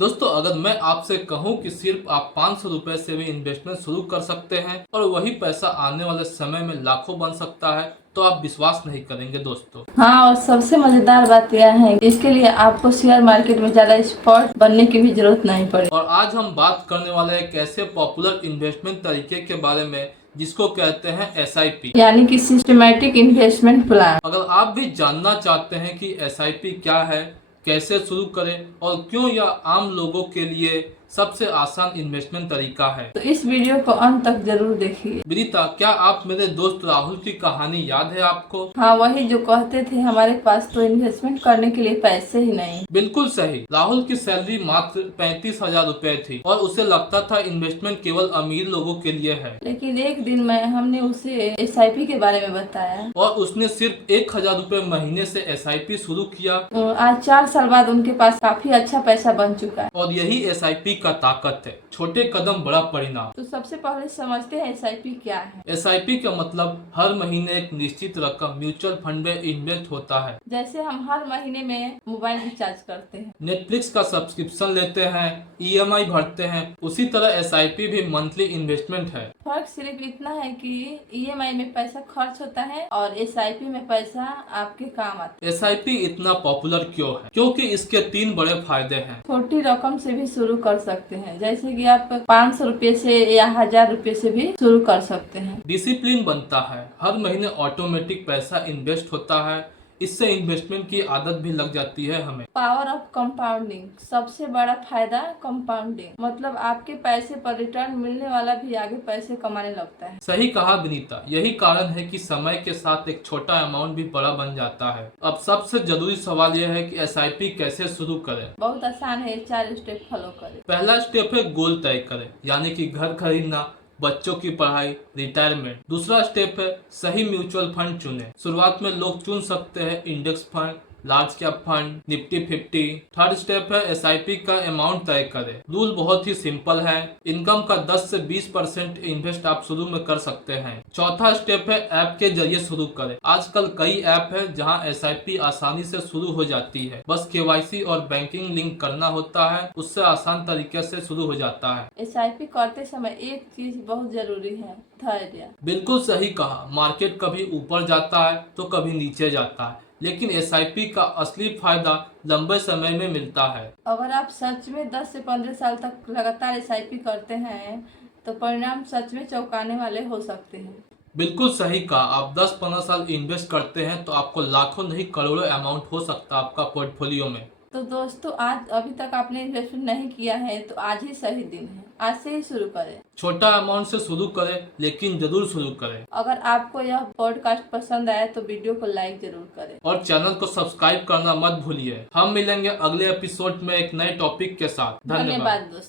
दोस्तों, अगर मैं आपसे कहूं कि सिर्फ आप 500 रुपए से भी इन्वेस्टमेंट शुरू कर सकते हैं और वही पैसा आने वाले समय में लाखों बन सकता है, तो आप विश्वास नहीं करेंगे दोस्तों। हाँ, और सबसे मजेदार बात यह है इसके लिए आपको शेयर मार्केट में ज्यादा एक्सपर्ट बनने की भी जरूरत नहीं पड़े। और आज हम बात करने वाले एक ऐसे पॉपुलर इन्वेस्टमेंट तरीके के बारे में जिसको कहते हैं SIP, यानी कि सिस्टमैटिक इन्वेस्टमेंट प्लान। अगर आप भी जानना चाहते हैं कि SIP क्या है, कैसे शुरू करें और क्यों यह आम लोगों के लिए सबसे आसान इन्वेस्टमेंट तरीका है, तो इस वीडियो को अंत तक जरूर देखिए। विदिता, क्या आप मेरे दोस्त राहुल की कहानी याद है आपको? हाँ, वही जो कहते थे हमारे पास तो इन्वेस्टमेंट करने के लिए पैसे ही नहीं। बिल्कुल सही। राहुल की सैलरी मात्र 35,000 रुपए थी और उसे लगता था इन्वेस्टमेंट केवल अमीर लोगों के लिए है। लेकिन एक दिन हमने उसे SIP के बारे में बताया और उसने सिर्फ 1,000 रुपए महीने से SIP शुरू किया। आज 4 साल बाद उनके पास काफी अच्छा पैसा बन चुका है। और यही SIP का ताकत है, छोटे कदम बड़ा परिणाम। तो सबसे पहले समझते हैं SIP क्या है। SIP का मतलब हर महीने एक निश्चित रकम म्यूचुअल फंड में इन्वेस्ट होता है। जैसे हम हर महीने में मोबाइल रिचार्ज करते हैं, नेटफ्लिक्स का सब्सक्रिप्शन लेते हैं, EMI भरते हैं, उसी तरह SIP भी मंथली इन्वेस्टमेंट है। फर्क सिर्फ इतना है कि EMI में पैसा खर्च होता है और SIP में पैसा आपके काम आता है। SIP इतना पॉपुलर क्यों है? क्योंकि इसके 3 बड़े फायदे हैं। छोटी रकम से भी शुरू कर सकते हैं, जैसे कि आप 500 रुपए से या 1000 रुपए से भी शुरू कर सकते हैं। डिसिप्लिन बनता है, हर महीने ऑटोमेटिक पैसा इन्वेस्ट होता है, इससे इन्वेस्टमेंट की आदत भी लग जाती है हमें। पावर ऑफ कंपाउंडिंग, सबसे बड़ा फायदा कंपाउंडिंग, मतलब आपके पैसे पर रिटर्न मिलने वाला भी आगे पैसे कमाने लगता है। सही कहा विनीता, यही कारण है कि समय के साथ एक छोटा अमाउंट भी बड़ा बन जाता है। अब सबसे जरूरी सवाल यह है कि SIP कैसे शुरू करें। बहुत आसान है, 4 स्टेप फॉलो करें। पहला स्टेप है गोल तय करें, यानी कि घर खरीदना, बच्चों की पढ़ाई, रिटायरमेंट। दूसरा स्टेप है सही म्यूचुअल फंड चुनें। शुरुआत में लोग चुन सकते हैं index fund, large cap fund, Nifty 50। Third step है SIP का अमाउंट तय करें। रूल बहुत ही सिंपल है, इनकम का 10 से 20% इन्वेस्ट आप शुरू में कर सकते हैं। चौथा स्टेप है ऐप के जरिए शुरू करें। आजकल कई ऐप है जहां SIP आसानी से शुरू हो जाती है, बस KYC और बैंकिंग लिंक करना होता है, उससे आसान तरीके से शुरू हो जाता है। SIP करते समय एक चीज बहुत जरूरी है, धैर्य। बिल्कुल सही कहा, मार्केट कभी ऊपर जाता है तो कभी नीचे जाता है, लेकिन SIP का असली फायदा लंबे समय में मिलता है। अगर आप सच में 10 से 15 साल तक लगातार SIP करते हैं तो परिणाम सच में चौंकाने वाले हो सकते हैं। बिल्कुल सही कहा, आप 10-15 साल इन्वेस्ट करते हैं तो आपको लाखों नहीं करोड़ों अमाउंट हो सकता है आपका पोर्टफोलियो में। तो दोस्तों, आज अभी तक आपने इन्वेस्टमेंट नहीं किया है तो आज ही सही दिन है, आज से ही शुरू करें। छोटा अमाउंट से शुरू करें, लेकिन जरूर शुरू करें। अगर आपको यह पॉडकास्ट पसंद आए तो वीडियो को लाइक जरूर करें और चैनल को सब्सक्राइब करना मत भूलिए। हम मिलेंगे अगले एपिसोड में एक नए टॉपिक के साथ। धन्यवाद दोस्तों।